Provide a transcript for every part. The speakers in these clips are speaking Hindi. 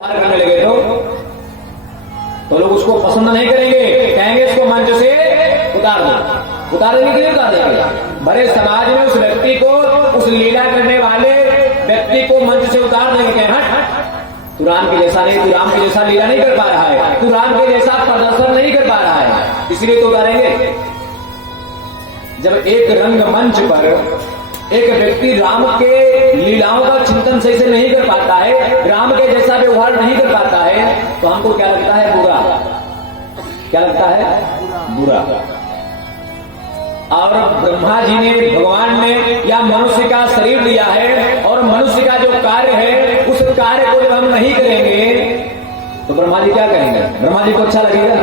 करने लगे तो लोग उसको पसंद नहीं करेंगे, कहेंगे इसको मंच से उतार दो। उतार देंगे कि नहीं उतार देंगे? बड़े समाज में उस व्यक्ति को, उस लीला करने वाले व्यक्ति को मंच से उतार देंगे। कहें हट, तू राम के जैसा नहीं, तू राम के जैसा लीला नहीं कर पा रहा है, तू राम के जैसा प्रदर्शन नहीं कर पा रहा है, इसलिए तो उतारेंगे। जब एक रंगमंच पर एक व्यक्ति राम के लीलाओं का चिंतन सही से नहीं कर पाता है, राम के जैसा व्यवहार नहीं कर पाता है, तो हमको क्या लगता है? बुरा। क्या लगता है? बुरा। और ब्रह्मा जी ने, भगवान ने या मनुष्य का शरीर लिया है और मनुष्य का जो कार्य है उस कार्य को जब हम नहीं करेंगे तो ब्रह्मा जी क्या कहेंगे? ब्रह्मा जी को अच्छा लगेगा?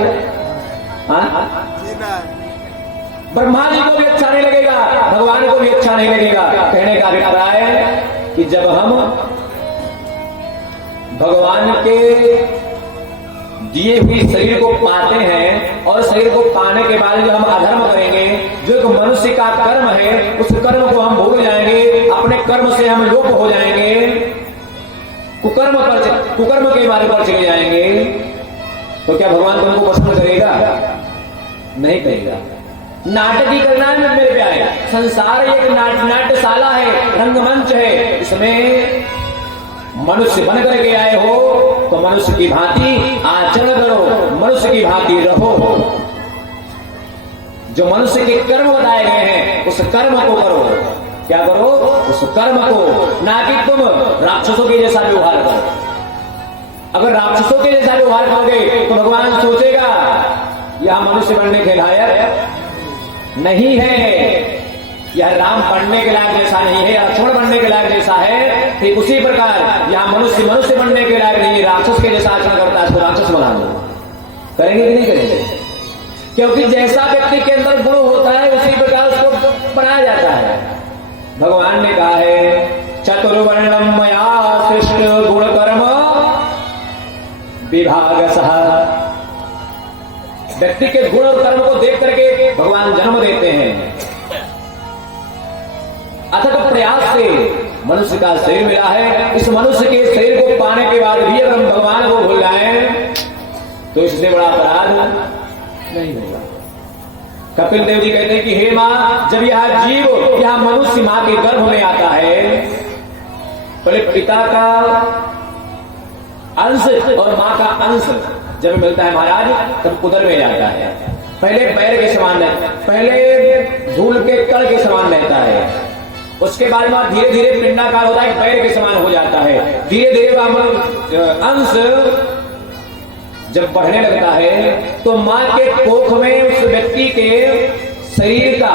हाँ, ब्रह्मा जी को भी अच्छा नहीं लगेगा, भगवान को भी अच्छा नहीं लगेगा। कहने का अभिप्राय है कि जब हम भगवान के दिए हुए शरीर को पाते हैं और शरीर को पाने के बाद जो हम अधर्म करेंगे, जो एक मनुष्य का कर्म है, उस कर्म को हम भूल जाएंगे, अपने कर्म से हम लोप हो जाएंगे, कुकर्म के बारे पर चले जाएंगे, तो क्या भगवान तुमको पसंद करेगा? नहीं करेगा। नाटक ही करना है मेरे प्यारे। संसार एक नाट्यशाला है, रंगमंच है, इसमें मनुष्य बन करके आए हो तो मनुष्य की भांति आचरण करो, मनुष्य की भांति रहो। जो मनुष्य के कर्म बताए गए हैं उस कर्म को करो। क्या करो? उस कर्म को, ना कि तुम राक्षसों के जैसा व्यवहार करो। अगर राक्षसों के जैसा व्यवहार करोगे तो भगवान सोचेगा यह मनुष्य बनने के लायक नहीं है, यह राम बनने के लायक जैसा नहीं है, लक्ष्मण बनने के लायक जैसा है। ठीक उसी प्रकार यह मनुष्य बनने के लायक नहीं है, राक्षस के जैसा आचरण करता है, इसको राक्षस बना दो। करेंगे कि नहीं करेंगे? क्योंकि जैसा व्यक्ति के अंदर गुण होता है उसी प्रकार उसको बनाया जाता है। भगवान ने कहा है चतुर्वर्णम मया सृष्ट गुण कर्म विभागशः। व्यक्ति के गुण और कर्म को देख करके भगवान जन्म देते हैं। अथक प्रयास से मनुष्य का शरीर मिला है, इस मनुष्य के शरीर को पाने के बाद भी अगर हम भगवान को भूल जाएं तो इससे बड़ा अपराध नहीं होगा। कपिल देव जी कहते हैं कि हे मां, जब यह जीव, यह मनुष्य मां के गर्भ में आता है, पहले पिता का अंश और मां का अंश जब मिलता है महाराज, तब उदर में जाता है। पहले पैर के समान रहता है, पहले धूल के कण के समान रहता है, उसके बाद में धीरे धीरे पिंडाकार होता है, पैर के समान हो जाता है। धीरे धीरे अंश जब बढ़ने लगता है तो मां के कोख में उस व्यक्ति के शरीर का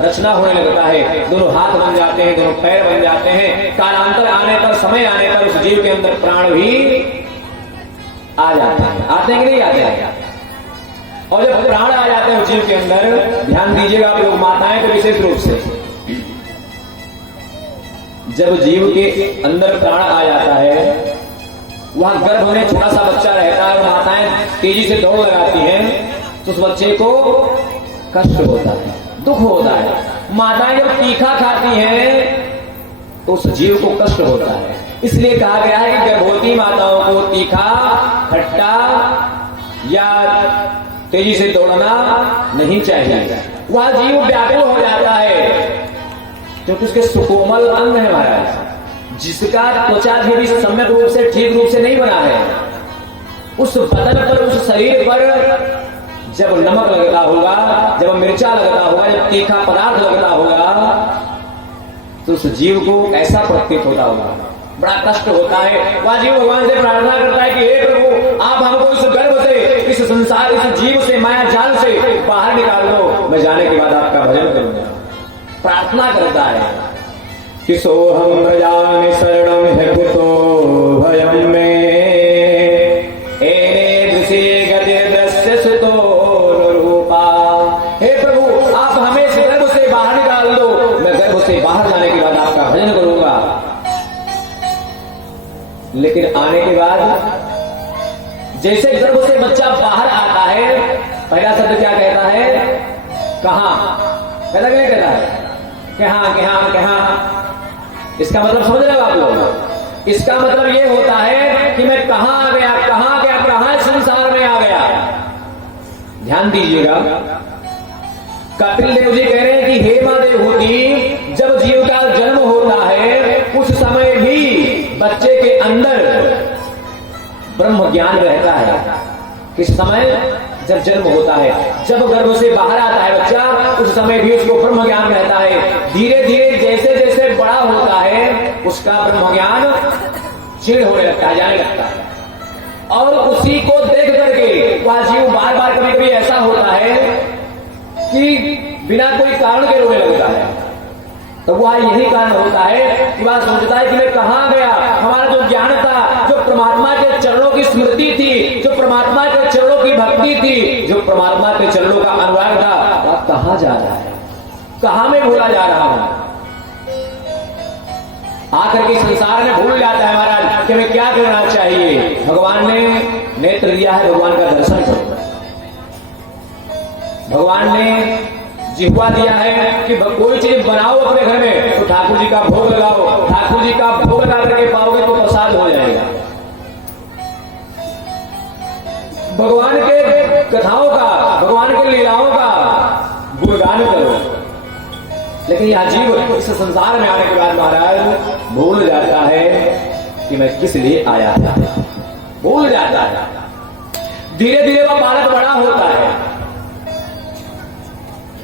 रचना होने लगता है। दोनों हाथ बन जाते हैं, दोनों पैर बन जाते हैं। कालांतर आने पर, समय आने पर उस जीव के अंदर प्राण भी आ जाते हैं। आते हैं कि नहीं आते हैं? और जब प्राण आ जाते हैं जीव के अंदर, ध्यान दीजिएगा आप लोग माताएं तो विशेष रूप से, जब जीव के अंदर प्राण आ जाता है, वहां गर्भ में छोटा सा बच्चा रहता है और माताएं तेजी से दौड़ लगाती हैं तो उस बच्चे को कष्ट होता है, दुख होता है। माताएं जब तीखा खाती हैं तो उस जीव को कष्ट होता है। इसलिए कहा गया है कि गर्भवती माताओं को तीखा, खट्टा या तेजी से दौड़ना नहीं चाहिए। वह जीव व्याकुल हो जाता है क्योंकि उसके सुकोमल अंग है महाराज, जिसका त्वचा भी सम्यक रूप से, ठीक रूप से नहीं बना है। उस बदन पर, उस शरीर पर जब नमक लगता होगा, जब मिर्चा लगता होगा, जब तीखा पदार्थ लगता होगा तो उस जीव को ऐसा प्रतीत होता होगा, बड़ा कष्ट होता है। वह जीव भगवान से प्रार्थना करता है कि हे प्रभु, आप हमको इस गर्भ से, इस संसार, इस जीव से, माया जाल से बाहर निकाल दो, मैं जाने के बाद आपका भजन करूंगा। प्रार्थना करता है कि सोहम प्रजामि शरणम हेतुतो भयम में एने दृशे गतिर्दस्य सुतो रूपा। हे प्रभु, आप हमें इस गर्भ से बाहर निकाल दो, मैं गर्भ से बाहर जाने के बाद आपका भजन करूंगा। लेकिन आने के बाद जैसे गर्भ से बच्चा बाहर आता है, पहला शब्द क्या कहता है? कहां? पहला क्या कहता है? कहां, कहां, कहां। इसका मतलब समझ रहे हो आप लोग? इसका मतलब ये होता है कि मैं कहां आ गया, कहां गया, कहां संसार में आ गया। ध्यान दीजिएगा, कपिल देव जी कह रहे हैं कि हे मां देवहूति, जब जीव का जन्म होता है उस समय भी बच्चे के अंदर ब्रह्म ज्ञान रहता है। किस समय? जब जन्म होता है, जब गर्भ से बाहर आता है बच्चा, उस समय भी उसको ब्रह्म ज्ञान रहता है। धीरे धीरे जैसे जैसे बड़ा होता है उसका ब्रह्म ज्ञान क्षीण होने लगता है, जाने लगता है। और उसी को देख करके वह जीव बार बार कभी कभी ऐसा होता है कि बिना कोई कारण के रोने लगता है। तो वह यही कारण होता है कि वह सोचता है कि मैं कहां गया, हमारा जो ज्ञान था, जो परमात्मा के चरणों की स्मृति थी, जो परमात्मा के चरणों की भक्ति थी, जो परमात्मा के चरणों का अनुराग था, वह कहां जा रहा है, कहां में भूला जा रहा हूं। आकर के संसार में भूल जाता है महाराज कि हमें क्या करना चाहिए। भगवान ने नेत्र दिया है, भगवान का दर्शन करो। भगवान ने जिह्वा दिया है कि कोई चीज बनाओ अपने घर में तो ठाकुर जी का भोग लगाओ, ठाकुर जी का भोग लगा करके पाओगे तो प्रसाद हो जाएगा। भगवान के कथाओं का, भगवान के लीलाओं का गुणगान करो। लेकिन यह जीव इस संसार में आने के बाद महाराज भूल जाता है कि मैं किस लिए आया था, भूल जाता है। धीरे धीरे वह बालक बड़ा होता है।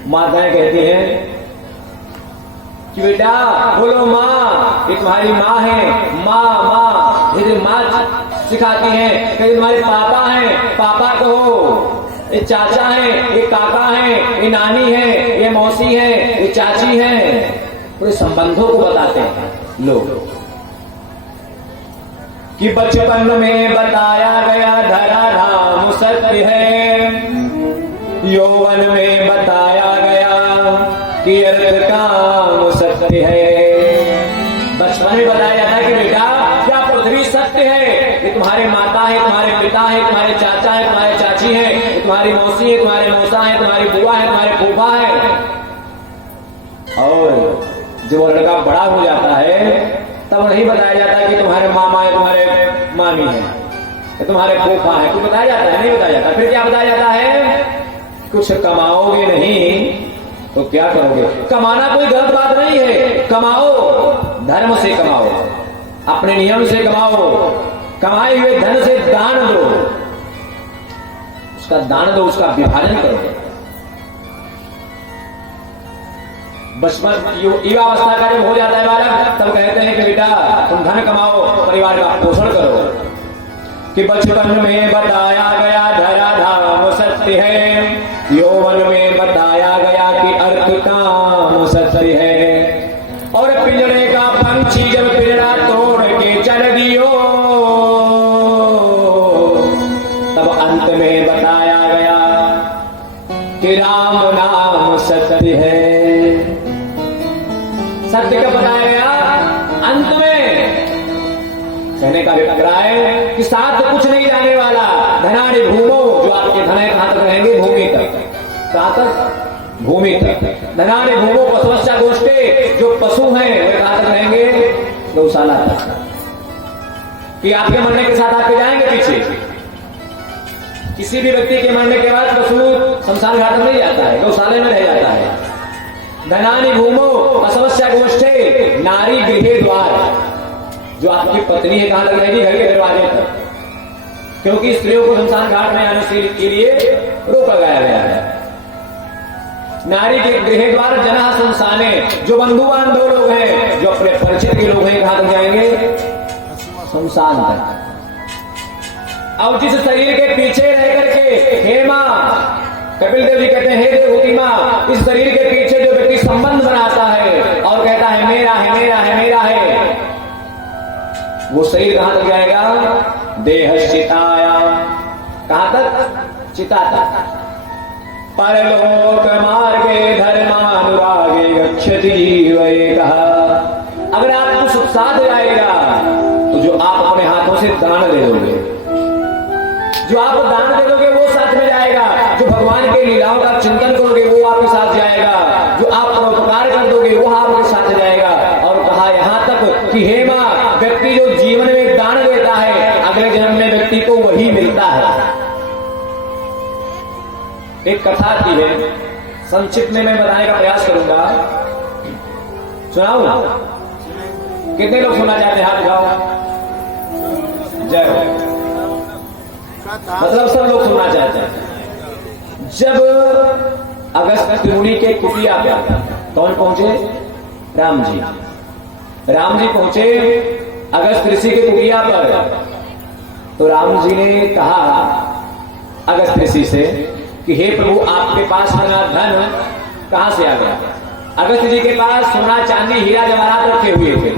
माताएं कहती हैं कि बेटा बोलो माँ, ये तुम्हारी माँ है, माँ माँ, ये माँ सिखाती है। कहीं तुम्हारे पापा हैं, पापा कहो, ये चाचा है, ये काका है, ये नानी है, ये मौसी है, ये चाची है। पूरे संबंधों को बताते हैं लोग कि बचपन में बताया गया धरा धाम सत्य है, यौवन में बताया गया कि अर्थ काम सत्य है। बचपन में बताया जाता है कि बेटा क्या पृथ्वी सत्य है, ये तुम्हारे माता है, तुम्हारे पिता है, तुम्हारे चाचा है, तुम्हारे चाची है, ये तुम्हारी मौसी है, तुम्हारे मौसा है, तुम्हारी बुआ है, तुम्हारे फूफा है। और जब वो लड़का बड़ा हो जाता है तब नहीं बताया जाता कि तुम्हारे मामा है, तुम्हारे मामी है, तुम्हारे फूफा है, कुछ बताया जाता है? नहीं बताया जाता। फिर क्या बताया जाता है? कुछ कमाओगे नहीं तो क्या करोगे। कमाना कोई गलत बात नहीं है, कमाओ, धर्म से कमाओ, अपने नियम से कमाओ, कमाए हुए धन से दान दो, उसका दान दो, उसका विभाजन करो। बचपन युवावस्था का जब हो जाता है बालक, तब कहते हैं कि बेटा तुम धन कमाओ, परिवार का पोषण करो। कि बचपन में बताया गया धरा धाम सत्य है, यौवन में बताया गया कि अर्थ काम सत्य है। और पिंजरे का पंछी जब पिंजरा तोड़ के चल दियो, तब अंत में बताया गया कि राम नाम सत्य है। सत्य कब बताया गया? अंत में। कहने का अभिप्राय कि साथ कुछ नहीं जाने वाला। धनानि भूमो, जो आपके धन है कहां तक रहेंगे? भूमि तक। कहां तक? भूमि तक। धनानि भूमो पशुवश्चा गोष्ठे, जो पशु हैं वे कहां तक रहेंगे? गौशाला तक। कि आपके मरने के साथ आपके जाएंगे पीछे? किसी भी व्यक्ति के मरने के बाद पशु शमशान घाट में नहीं जाता है, गौशाले में रह जाता है। धनानि भूमो पशुवश्चा गोष्ठे, नारी गृहे द्वार, जो आपकी पत्नी है कहां लग रहेगी? घर के दरवाजे तक। क्योंकि स्त्रियों को शमशान घाट में आने के लिए रोक लगाया गया है। नारी के गृह द्वार जना शमशाने, जो बंधु बांधव लोग हैं, जो अपने परिचित के लोग हैं, कहां तक जाएंगे? शमशान तक। अब जिस शरीर के पीछे रह करके हे मां, कपिल देव जी कहते हैं हे देवहूति मां, इस शरीर के पीछे जो व्यक्ति संबंध बनाता है और कहता है मेरा है, मेरा है, मेरा है, वो शरीर कहां तक जाएगा? देहश्चिताया। कहां तक? चिता तक। परलोक मार्गे धर्मानुरागे गच्छति जीव एकः। अगर आपको सुख साथ जाएगा तो जो आप अपने हाथों से दान दे दोगे, जो आप दान दे दोगे वो साथ में जाएगा। जो भगवान के लीलाओं का चिंतन करोगे वो आपके साथ जाएगा। जो आप परोपकार कर दोगे वो आपके साथ जाएगा। और कहा यहां तक कि हे मां, व्यक्ति जो जीवन अगले जन्म में व्यक्ति को वही मिलता है। एक कथा आती है, संक्षिप्त में मैं बताने का प्रयास करूंगा। सुनाऊं? कितने लोग सुनना चाहते हैं? हाथ उठाओ। जय हो। मतलब सब लोग सुनना चाहते हैं। जब अगस्त मुनि के कुटिया पे कौन पहुंचे? राम जी। राम जी पहुंचे अगस्त ऋषि के कुटिया पर। तो राम जी ने कहा अगस्त ऋषि से कि हे प्रभु, आपके पास इतना धन कहां से आ गया? अगस्त जी के पास सोना चांदी हीरा जवाहरात रखे हुए थे।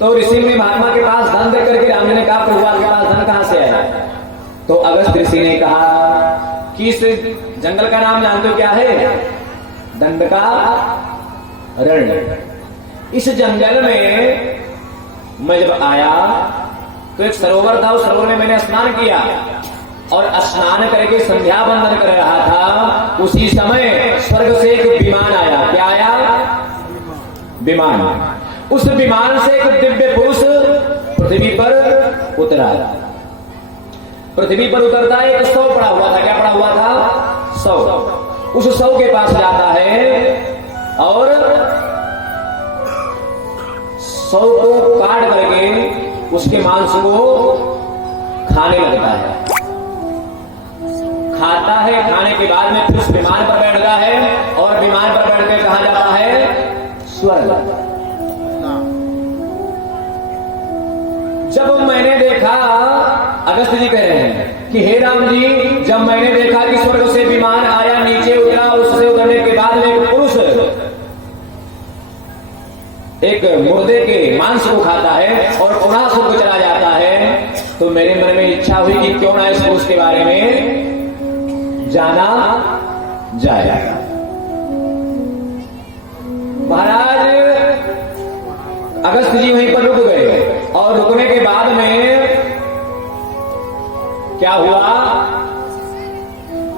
तो ऋषि ने महात्मा के पास धन देकर के राम जी ने कहा प्रभु, आपके पास धन कहां से आया? तो अगस्त ऋषि ने कहा कि इस जंगल का नाम जानते हो क्या है? दंडका रण्य। इस जंगल में मैं जब आया तो एक सरोवर था, उस सरोवर में मैंने स्नान किया और स्नान करके संध्या वंदन कर रहा था। उसी समय स्वर्ग से एक विमान आया। क्या आया? विमान। उस विमान से एक दिव्य पुरुष पृथ्वी पर उतरा। पृथ्वी पर उतरता एक सौ पड़ा हुआ था। क्या पड़ा हुआ था? सौ। उस सौ के पास जाता है और सौ को काट करके उसके मांस को खाने लगता है। खाता है, खाने के बाद में फिर उस विमान पर बैठता है और विमान पर बैठ के कहा जाता है स्वर्ग। जब मैंने देखा, अगस्त जी कह रहे हैं कि हे राम जी, जब मैंने देखा कि स्वर्ग से विमान आया, नीचे उतरा, उससे उतरने के बाद में एक पुरुष एक मुर्दे के मांस को खाता है और पुनः स्वर्ग चला जाता है, तो मेरे मन में इच्छा हुई कि क्यों ना इस पुरुष के बारे में जाना जाए। महाराज अगस्त जी वहीं पर रुक गए और रुकने के बाद में क्या हुआ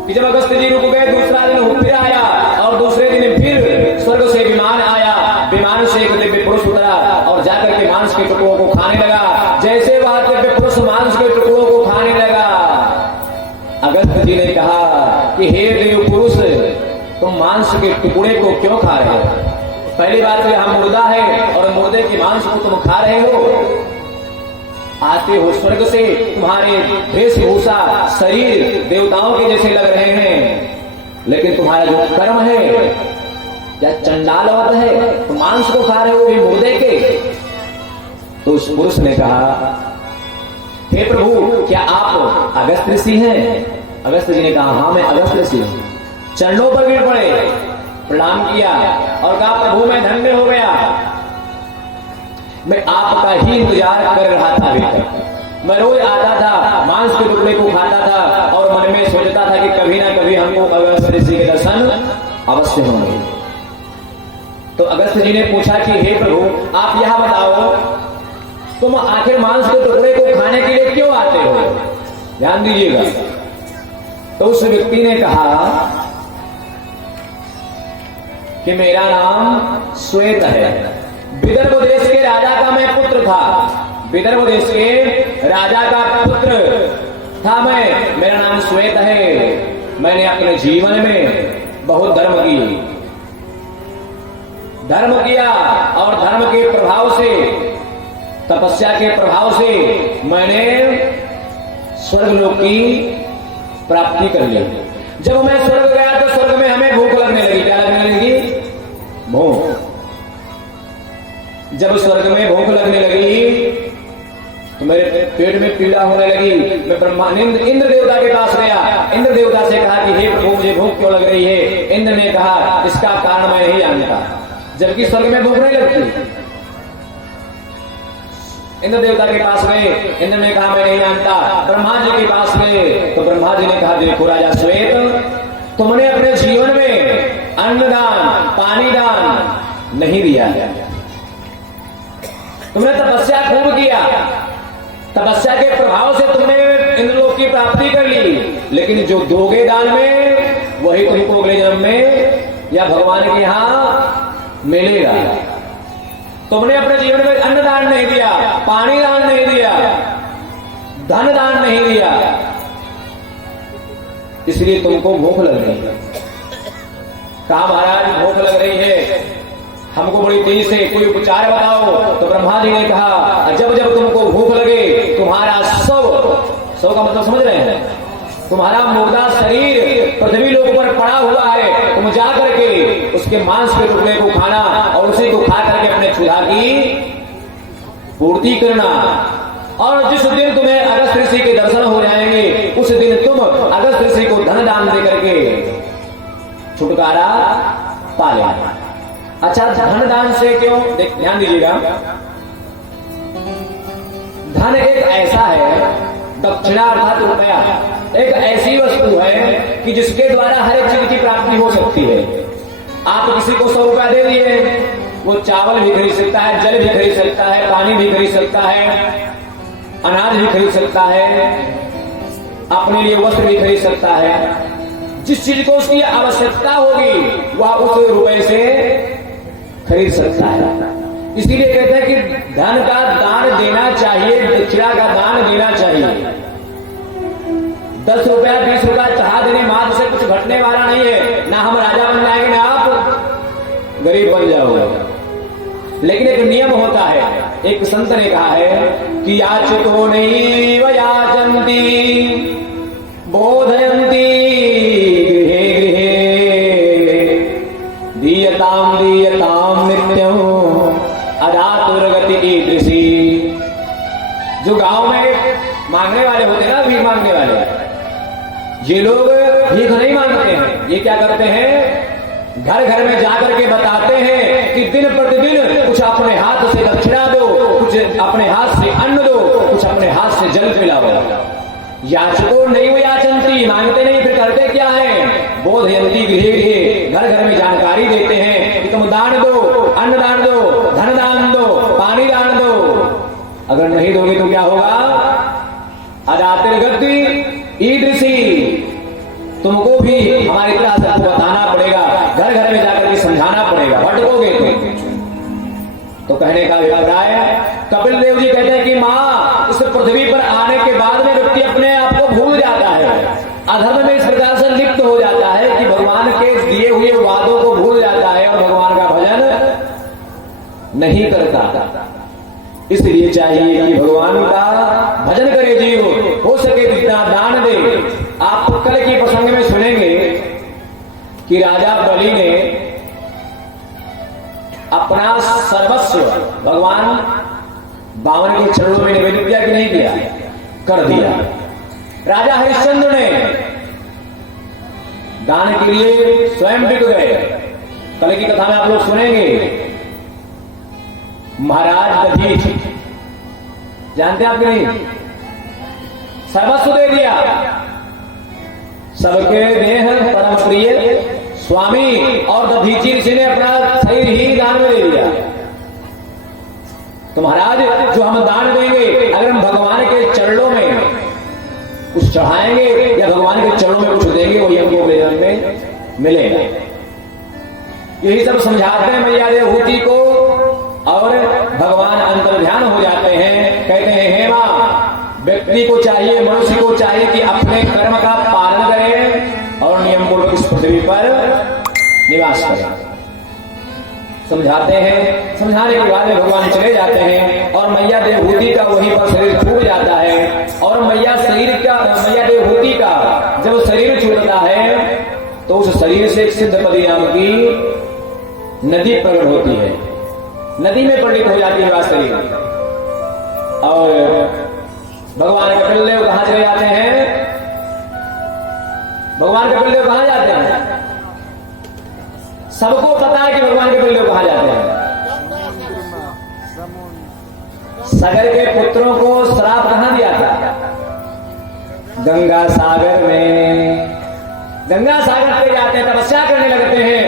कि जब अगस्त जी रुक गए, दूसरा दिन फिर आया और दूसरे दिन फिर स्वर्ग से विमान आया। विमान से एक दिव्य पुरुष उतरा और जाकर के मांस के टुकड़ों को खाने लगा। जैसे वह दिव्य पुरुष मांस के टुकड़ों को खाने लगा, अगस्त जी ने कहा कि हे देव पुरुष, तुम मांस के टुकड़े को क्यों खा रहे हो? पहली बात तो यहां मुर्दा है और मुर्दे के मांस को तुम खा रहे हो। आते हो स्वर्ग से, तुम्हारे वेशभूषा शरीर देवताओं के जैसे लग रहे हैं, लेकिन तुम्हारा जो कर्म है या चंडालवत है, तो मांस को खा रहे हो भी मुर्दे के। तो उस पुरुष ने कहा हे प्रभु, क्या आप अगस्त ऋषि हैं? अगस्त जी ने कहा हाँ, मैं अगस्त ऋषि हूं। चरणों पर गिर पड़े, प्रणाम किया और कहा प्रभु, मैं धन्य हो गया। मैं आपका ही इंतजार कर रहा था। अभी तक मैं रोज आता था, मांस के टुकड़े को खाता था और मन में सोचता था कि कभी ना कभी हमको अगस्त ऋषि के दर्शन अवश्य होंगे। तो अगस्त जी ने पूछा कि हे प्रभु, आप यह बताओ, तुम आखिर मांस के टुकड़े को खाने के लिए क्यों आते हो? ध्यान दीजिएगा। तो उस व्यक्ति ने कहा कि मेरा नाम श्वेत है, विदर्भ देश के राजा का मैं पुत्र था। विदर्भ देश के राजा का पुत्र था मैं, मेरा नाम श्वेत है। मैंने अपने जीवन में बहुत धर्म किया और धर्म के प्रभाव से, तपस्या के प्रभाव से मैंने स्वर्गलोक की प्राप्ति कर ली। जब मैं स्वर्ग गया तो स्वर्ग में हमें भूख लगने लगी। क्या लगने लगी? भूख। जब स्वर्ग में भूख लगने लगी तो मेरे पेट में पीड़ा होने लगी। मैं ब्रह्मानंद इंद्र देवता के पास गया। इंद्र देवता से कहा कि हे प्रभु, मुझे भूख क्यों लग रही है? इंद्र ने कहा इसका कारण मैं नहीं जानता, जबकि स्वर्ग में भूख नहीं लगती। इंद्र देवता के पास गए, इंद्र ने कहा मैं नहीं जानता। ब्रह्मा जी के पास गए तो ब्रह्मा जी ने कहा देखो राजा श्वेत, तुमने अपने जीवन में अन्नदान, पानी दान नहीं दिया है। तुमने तपस्या खूब किया, तपस्या के प्रभाव से तुमने इंद्रलोक की प्राप्ति कर ली, लेकिन जो दोगे दान में वही तुमको अगले जन्म में या भगवान के यहां मिलेगा। तुमने अपने जीवन में अन्न दान नहीं दिया, पानी दान नहीं दिया, धन दान नहीं दिया, इसलिए तुमको भूख लग रही है। कहा महाराज भूख लग रही है, हमको बड़ी तेजी से कोई उपचार बताओ। तो ब्रह्मा जी ने कहा जब जब तुमको भूख लगे, तुम्हारा सौ का मतलब समझ रहे हैं, तुम्हारा मुर्दा शरीर पृथ्वी लोक पर पड़ा हुआ है, तुम जा करके उसके मांस के टुकड़े को खाना और उसी को खा करके अपने क्षुधा की पूर्ति करना। और जिस दिन तुम्हें अगस्त ऋषि के दर्शन हो जाएंगे, उस दिन तुम अगस्त ऋषि को धन दान दे करके छुटकारा पा लेना। अच्छा, धन दान से क्यों, ध्यान दीजिएगा, धन एक ऐसा है, दक्षिणा अर्थात रुपया एक ऐसी वस्तु है कि जिसके द्वारा हर एक चीज की प्राप्ति हो सकती है। आप किसी को 100 रुपया दे दिए, वो चावल भी खरीद सकता है, जल भी खरीद सकता है, पानी भी खरीद सकता है, अनाज भी खरीद सकता है, अपने लिए वस्त्र भी खरीद सकता है। जिस चीज को उसकी आवश्यकता होगी वह उस रुपए से खरीद सकता है। इसीलिए कहते हैं कि धन का दान देना चाहिए, दक्षिणा का दान देना चाहिए। 10 रुपया 20 रुपया चढ़ा देने मात्र से कुछ घटने वाला नहीं है। ना हम राजा बन जाएंगे, ना आप गरीब बन जाओगे। लेकिन एक नियम होता है, एक संत ने कहा है कि याचितो नैव याचन्ति बोधयन्ति गृहे गृहे दीयताम दीयताम नित्यं अदातुर्गति ईदृशी। जो गांव में मांगने वाले होते हैं ना, भीख मांगने वाले, ये लोग भीख नहीं मांगते हैं। ये क्या करते हैं, घर घर में जाकर के बताते हैं कि दिन प्रतिदिन कुछ अपने हाथ से दक्षिणा दो, कुछ अपने हाथ से अन्न दो, कुछ अपने हाथ से जल पिलाओ। याचको नहीं याचंती, मांगते नहीं, फिर करते क्या है, बोधयंती गृहे गृहे, घर घर में जानकारी देते हैं कि तुम दान दो, अन्न दान दो, धन दान दो, पानी दान दो। अगर नहीं दोगे तो क्या होगा, अदातिर्गति ईदृशी, तुमको भी हमारी तरह से आपको बताना पड़ेगा, घर घर में जाकर के समझाना पड़ेगा, भटकोगे तो कहने का अभिप्राय, कपिल देव जी कहते हैं कि माँ, इस पृथ्वी पर आने के बाद में व्यक्ति अपने आप को भूल जाता है, अधर्म में इस प्रकार से लिप्त हो जाता है कि भगवान के दिए हुए वादों को भूल जाता है और भगवान का भजन नहीं करता। इसलिए चाहिए कि भगवान का भजन करे जीव, हो सके जितना दान दे। आप कल की प्रसंग में सुनेंगे कि राजा बलि ने अपना सर्वस्व भगवान बावन के चरणों में निवेदित किया कि नहीं किया, कर दिया। राजा हरिश्चंद्र ने दान के लिए स्वयं बिक गए। कल की कथा में आप लोग सुनेंगे, महाराज दधीच, जानते आप नहीं, सर्वस्व दे दिया, सबके देह परम प्रिय स्वामी, और दधीची ऋषि ने अपना शरीर ही दान में दे दिया। तो महाराज जो हम दान देंगे, अगर हम भगवान के चरणों में कुछ चढ़ाएंगे या भगवान के चरणों में कुछ देंगे, वही हमको वेदन में मिलेगा। यही सब समझाते हैं मैया देवहूति को, और भगवान अंतर्ध्यान हो जाते हैं। कहते हैं हे मां, व्यक्ति को चाहिए, मनुष्य को चाहिए कि अपने कर्म का पालन करे और नियम पूर्वक इस पृथ्वी पर निवास करे। समझाते हैं, समझाने के बाद में भगवान चले जाते हैं और मैया देवहूति का वहीं पर शरीर छूट जाता है। और मैया देवहूति का जब शरीर छूटता है तो उस शरीर से एक सिद्धपदी नाम की नदी प्रकट होती है, नदी में परिणित हो जाती है वह शरीर। और भगवान कपिल देव कहां चले जाते हैं, भगवान कपिल देव कहां जाते हैं, सबको पता है कि भगवान कपिल देव कहां जाते हैं। सगर के पुत्रों को श्राप कहां दिया था, गंगा सागर में। गंगा सागर पे जाते हैं, तपस्या करने लगते हैं